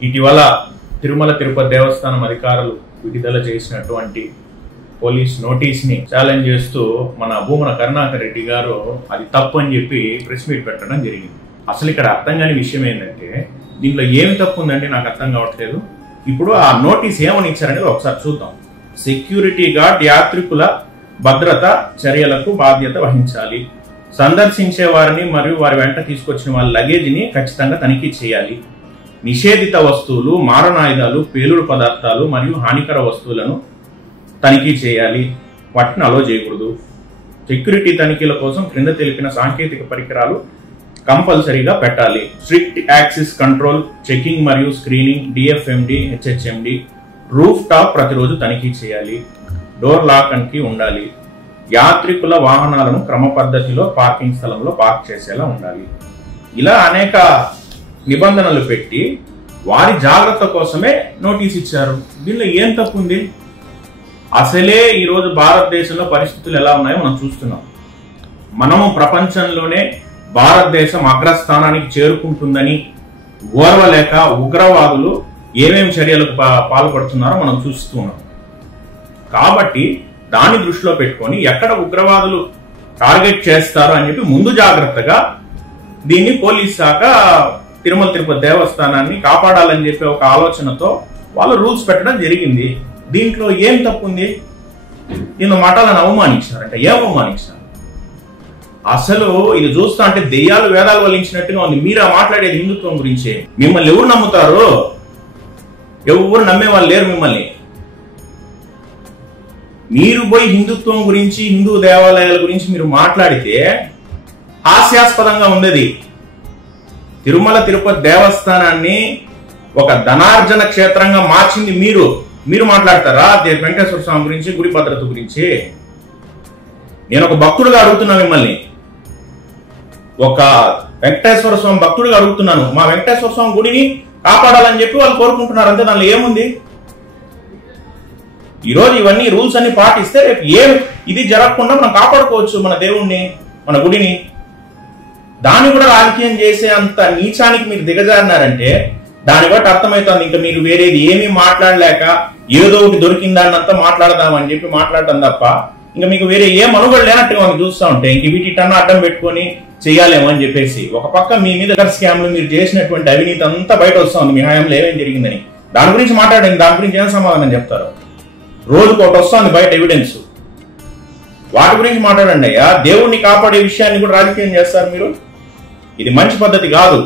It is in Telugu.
ఇటీవల తిరుమల తిరుపతి దేవస్థానం అధికారులు విడుదల చేసినటువంటి పోలీస్ నోటీస్ ని ఛాలెంజ్ చేస్తూ మన భూమన కరుణాకర్ రెడ్డి గారు అది తప్పు అని చెప్పి ప్రెస్ మీట్ పెట్టడం జరిగింది. అసలు ఇక్కడ అర్థం కాని విషయం ఏంటంటే దీంట్లో ఏమి తప్పు ఉందంటే నాకు అర్థం కావట్లేదు. ఇప్పుడు ఆ నోటీస్ ఏమని ఇచ్చారనేది ఒకసారి చూద్దాం. సెక్యూరిటీ గార్డ్ యాత్రికుల భద్రత చర్యలకు బాధ్యత వహించాలి. సందర్శించే వారిని మరియు వారి వెంట తీసుకొచ్చిన వాళ్ళ లగేజ్ ని ఖచ్చితంగా తనిఖీ చేయాలి. నిషేధిత వస్తువులు, మారణాయుధాలు, పేలుడు పదార్థాలు మరియు హానికర వస్తువులను తనిఖీ చేయాలి. వాటిని అలో చేయకూడదు. సెక్యూరిటీ తనిఖీల కోసం క్రింద తెలిపిన సాంకేతిక పరికరాలు కంపల్సరీగా పెట్టాలి. స్ట్రిక్ట్ యాక్సెస్ కంట్రోల్, చెకింగ్ మరియు స్క్రీనింగ్, డిఎఫ్ఎండి, హెచ్హెచ్ఎండి, రూఫ్ టాప్ ప్రతిరోజు తనిఖీ చేయాలి. డోర్ లాక్ అని ఉండాలి. యాత్రికుల వాహనాలను క్రమ పద్ధతిలో పార్కింగ్ స్థలంలో పార్క్ చేసేలా ఉండాలి. ఇలా అనేక నిబంధనలు పెట్టి వారి జాగ్రత్త కోసమే నోటీస్ ఇచ్చారు. దీనిలో ఏం తప్పు ఉంది? అసలే ఈరోజు భారతదేశంలో పరిస్థితులు ఎలా ఉన్నాయో మనం చూస్తున్నాం. మనము ప్రపంచంలోనే భారతదేశం అగ్రస్థానానికి చేరుకుంటుందని ఓర్వలేక ఉగ్రవాదులు ఏమేమి చర్యలకు పాల్పడుతున్నారో మనం చూస్తున్నాం. కాబట్టి దాన్ని దృష్టిలో పెట్టుకొని ఎక్కడ ఉగ్రవాదులు టార్గెట్ చేస్తారో అని చెప్పి ముందు జాగ్రత్తగా దీన్ని పోలీస్ శాఖ తిరుమల తిరుపతి దేవస్థానాన్ని కాపాడాలని చెప్పి ఒక ఆలోచనతో వాళ్ళు రూల్స్ పెట్టడం జరిగింది. దీంట్లో ఏం తప్పు ఉంది? దీనిలో మఠాలను అవమానించారంటే ఏం అవమానించారు? అసలు ఇది చూస్తా అంటే దెయ్యాలు వేదాలు వల్లించినట్టుగా ఉంది. మీరా మాట్లాడేది హిందుత్వం గురించి. మిమ్మల్ని ఎవరు నమ్ముతారు? ఎవరు నమ్మే వాళ్ళు లేరు మిమ్మల్ని. మీరు పోయి హిందుత్వం గురించి, హిందూ దేవాలయాల గురించి మీరు మాట్లాడితే హాస్యాస్పదంగా ఉండేది. తిరుమల తిరుపతి దేవస్థానాన్ని ఒక ధనార్జన క్షేత్రంగా మార్చింది మీరు మాట్లాడతారా వెంకటేశ్వర స్వామి గురించి, గుడి భద్రత గురించి? నేను ఒక భక్తుడుగా అడుగుతున్నా మిమ్మల్ని, ఒక వెంకటేశ్వర స్వామి భక్తుడిగా అడుగుతున్నాను. మా వెంకటేశ్వర స్వామి గుడిని కాపాడాలని చెప్పి వాళ్ళు కోరుకుంటున్నారు, అంతే. దానిలో ఏముంది? ఈరోజు ఇవన్నీ రూల్స్ అన్ని పాటిస్తే రేపు ఇది జరగకుండా మనం కాపాడుకోవచ్చు మన దేవుణ్ణి, మన గుడిని. దాన్ని కూడా రాజకీయం చేసే అంత నీచానికి మీరు దిగజారినారంటే దాన్ని బట్టి అర్థమవుతుంది ఇంకా మీరు వేరేది ఏమీ మాట్లాడలేక ఏదో ఒకటి దొరికిందాన్నంతా మాట్లాడదామని చెప్పి మాట్లాడటం తప్ప ఇంకా మీకు వేరే ఏ మనుగడ లేనట్టుగా మనం చూస్తూ ఉంటే ఇంక వీటిటన్నా అడ్డం పెట్టుకొని చెయ్యాలేమో అని చెప్పేసి. ఒక పక్క మీ మీద స్కామ్లు మీరు చేసినటువంటి అవినీతి అంతా బయట వస్తూ ఉంది, మీ హయాంలో ఏమేం జరిగిందని. దాని గురించి మాట్లాడండి, దాని గురించి ఏం సమాధానం చెప్తారు? రోజుకు ఒకటి వస్తుంది బయట ఎవిడెన్స్. వాటి గురించి మాట్లాడండి అయ్యా. దేవుణ్ణి కాపాడే విషయాన్ని కూడా రాజకీయం చేస్తారు మీరు. ఇది మంచి పద్ధతి కాదు.